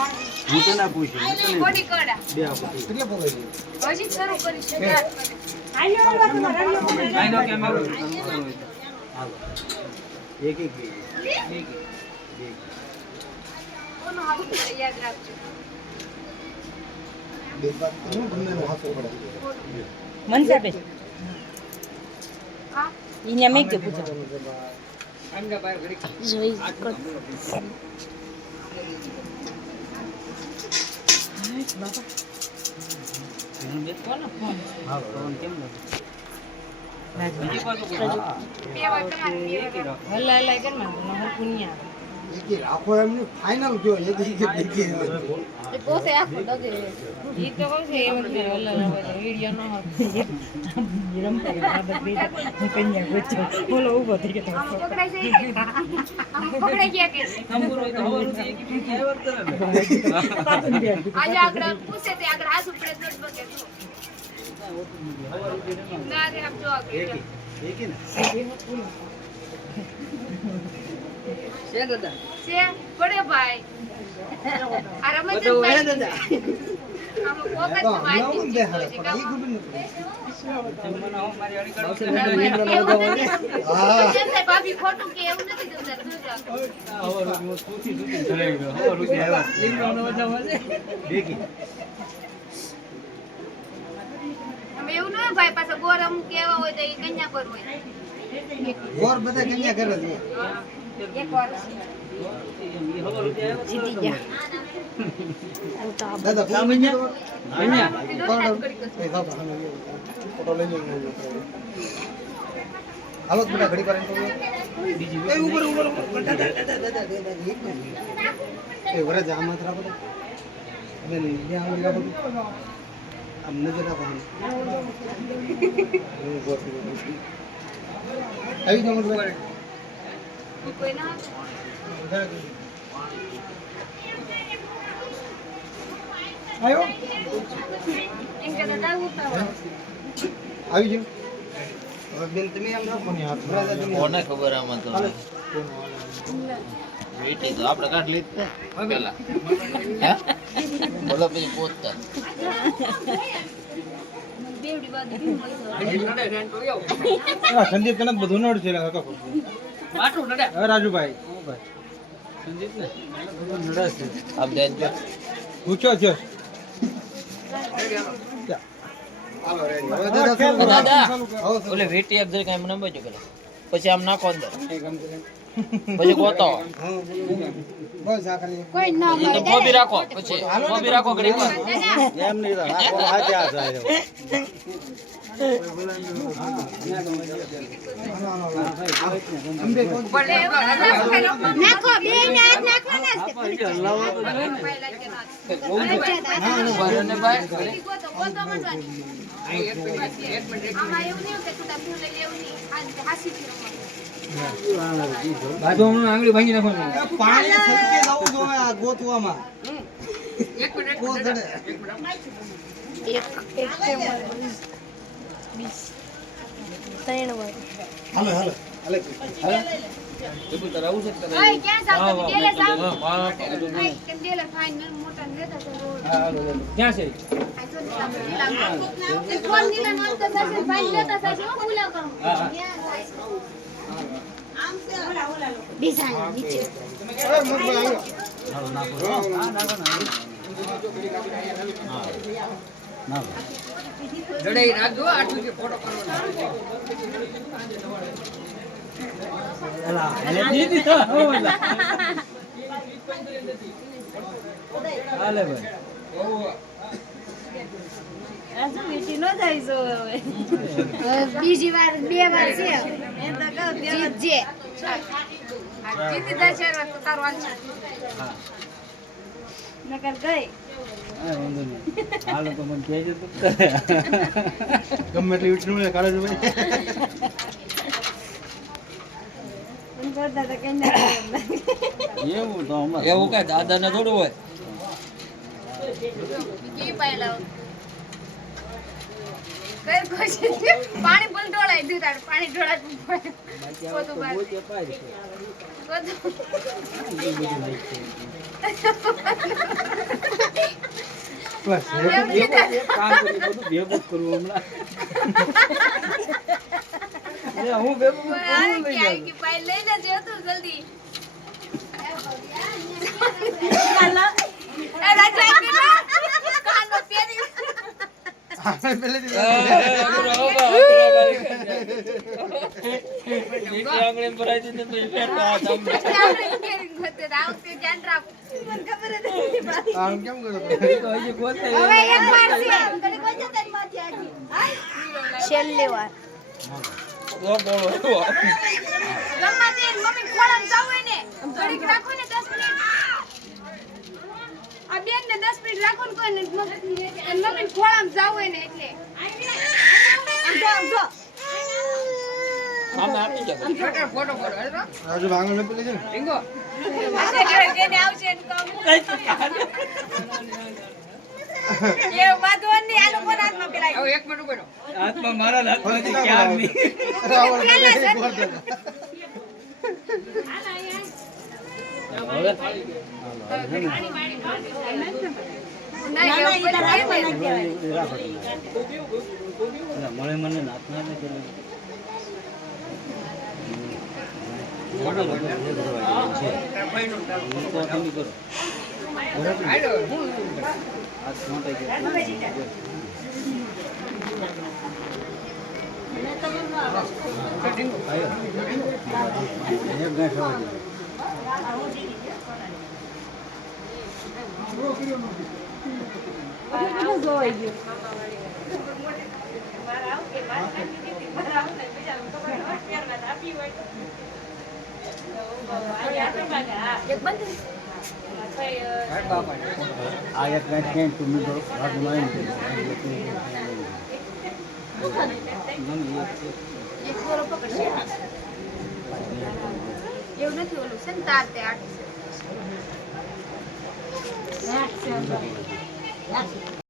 હું તો ના પૂછું કોડી કડા બે આપો કેટલે પોગાઈ હજી શરૂ કરી છે આઈનો કેમ હાલો એક એક કોનો હાથ પડે યાદ રાખજો બે બાદ હું તમને હાથ પડે મનસાબે હા ઈને મેં કે પૂછો આંગા બહાર ઘડી જોઈ કર બાબા હું બે કોનો ફોન હા ફોન કેમ ન બીજી પાછો બે વાર કરવાની બે વાર હલા હલા કર માં નહર પુનિયા એકી રાખો એમની ફાઇનલ જો એક દેખી એ પોતે આખો દગે ઈ તો કહું છે એવું કે હલા હલા વિડિયો નો હતો રમ કરી બાબત બે હું કન્યા ગોચો બોલો ઉભો થઈ ગયો આમ પકડાઈ જાય આમ પકડાઈ ગયા કે નંબર હોય તો હવર સુધી એક બી ડ્રાઈવર કરે ને આજે આગળ પૂછે તે આગળ હાથ ઉપડે જ બગે ના રે આપ જો આગળ એક ને છે દાદા છે પડે ભાઈ આ રમત તો હે દાદા આમ પોકટ માં હું દે હાલે વાંચી પણ ઈ ગુડ જમવાનો હો મારી અડી કાઢો હા છે ભાભી ખોટું કે એવું નથી જમતા જોજો હવર હું પૂછી સુધી ચલાવી ગયો હવર સુધી આવ્યા લીમડાનો વધાવો છે દેખી અમે એવું ન ભાઈ પાછો ગોર અમુક કેવા હોય તો એ કન્યા પર હોય ગોર બધા કન્યા કરે છે એક વાર હવર સુધી આવ્યા જીતી ગયા દાદા સામાન્ય અહીંયા ફોટો લઈ લો હાલો બેટા ઘડી કરીને તો બીજી એ ઉપર ઉપર દાદા એ વરે જામ મત રાખો તો અમે ને આમ રાખો આમ નજર રાખો આવી જાવ મત કોઈ ના આયો એમ કે દાદા ઉતાવળ આવી જાવ હવે બેન તમે આમ રાખો ને હાથ બરાબર તમે કોને ખબર આમાં તો વેટી તો આપણે કાઢ લીધી ને પેલા હે બોલો પછી પોતા બેવડી બાદ બી સંદીપ કનક બધું નડ છે કાકા માટું નડે હવે રાજુભાઈ સંજીત ને નડે છે આપ દેજો પૂછો છો દાદા ઓલે વેટી એક જરી કાઈ મને નંબર પેલા પછી આમ નાખો અંદર પછી ગોતો બસ આ ખાલી કોઈ ના એ તો મોબી રાખો પછી મોબી રાખો ઘડી વાર એમ નહીં રાખો આજે આ જાય નાખો બે નાખ નાખવાના છે બરને ભાઈ આમાં એવું નહીં કે તું તમને લેવું નહીં આ હાસી બાજુ હમણાં આંગળી ભાંગી નાખવાની પાણી સલકે જવું જોઈએ આ ગોતવામાં એક મિનિટ ગોતડે હાલો હાલો હાલે એ બોલ તારે આવું છે કે ઓય ક્યાં જાવ તમે ડેલે જાવ હા કેમ ડેલે ફાઈન મોટા ને લેતા તો ક્યાં છે ફોન નીલા નાખતા સાસે ફાઈન લેતા સાસે હું બોલા કરું ડિઝાઇન નીચે હાલો નાખો હા નાખો ના જડે રાખજો આટલું કે ફોટો પાડવાનો એલા એને દીધી તો ઓલા હાલે ભાઈ આજે મીઠી ન જાય જો હવે બીજી વાર બે વાર છે એ તો કહું જીતજે જીતી દે ચાર વાર તો તારું હાલ છે હા નકર ગઈ વાંધો નહીં હાલો તો મને કહેજો તો ગમે એટલી વીટનું કાઢો છો ભાઈ પણ કરતા તો કઈ ના એવું તો અમારે એવું કઈ દાદા ને થોડું હોય કી પાયલા કઈ ખુશી પાણી બોલ ઢોળાઈ દીધા પાણી ઢોળાતું પોતું બાર પોતું બસ એમ કીધા. એક કામ કરી બધું ભેગું જ કરવું હમણાં એ હું ભેગું કોઈ કરું આવે લઈ કે આવી જાઉં. કે ભાઈ લઈને જતો જલ્દી એ રાજા કીધા કાનમાં પહેરી આપણે પહેલેથી વીટી આંગળી ભરાઈ દીધી તો ઈ ફેરતો હાથ આમ. આપણે પહેરીને ગોતે આ વખતે ધ્યાન રાખો મને ખબર જ નથી પડતી. આમ કેમ કરો તો હજી ગોતે હવે એક વાર છે છેલ્લી વાર લો બોલો એવો. ગમ્મા દે મમ્મી ખોળામાં જાવ હોય ને ઘડીક રાખો ને 10 મિનિટ આ બેન ને 10 મિનિટ રાખો ને કોઈ ને મમ્મી ખોળામાં જાવ હોય ને એટલે આમ આપી જાવ. રાજુ ભાંગો ને પેલી છે ને જેને આવશે એનું કામ એ વાદવન ની આલો કોણ હાથમાં પેલા હાથમાં મારા હાથમાં ઓલી ક્યાં કિતાબ નહીં. રાવણ પેલા એક છે. વાર દે. મળે મને નાખના ને પેલું મોટો મોટો છે તો તમે કરો આ મોટો કે એક ગાંઠ હોવા જોઈએ. આ એક ગાંઠ કેમ તમે કરો બાજુમાં એક દોરો પકડશે એવું નથી ઓલું છે ને તાર તે આઠ છે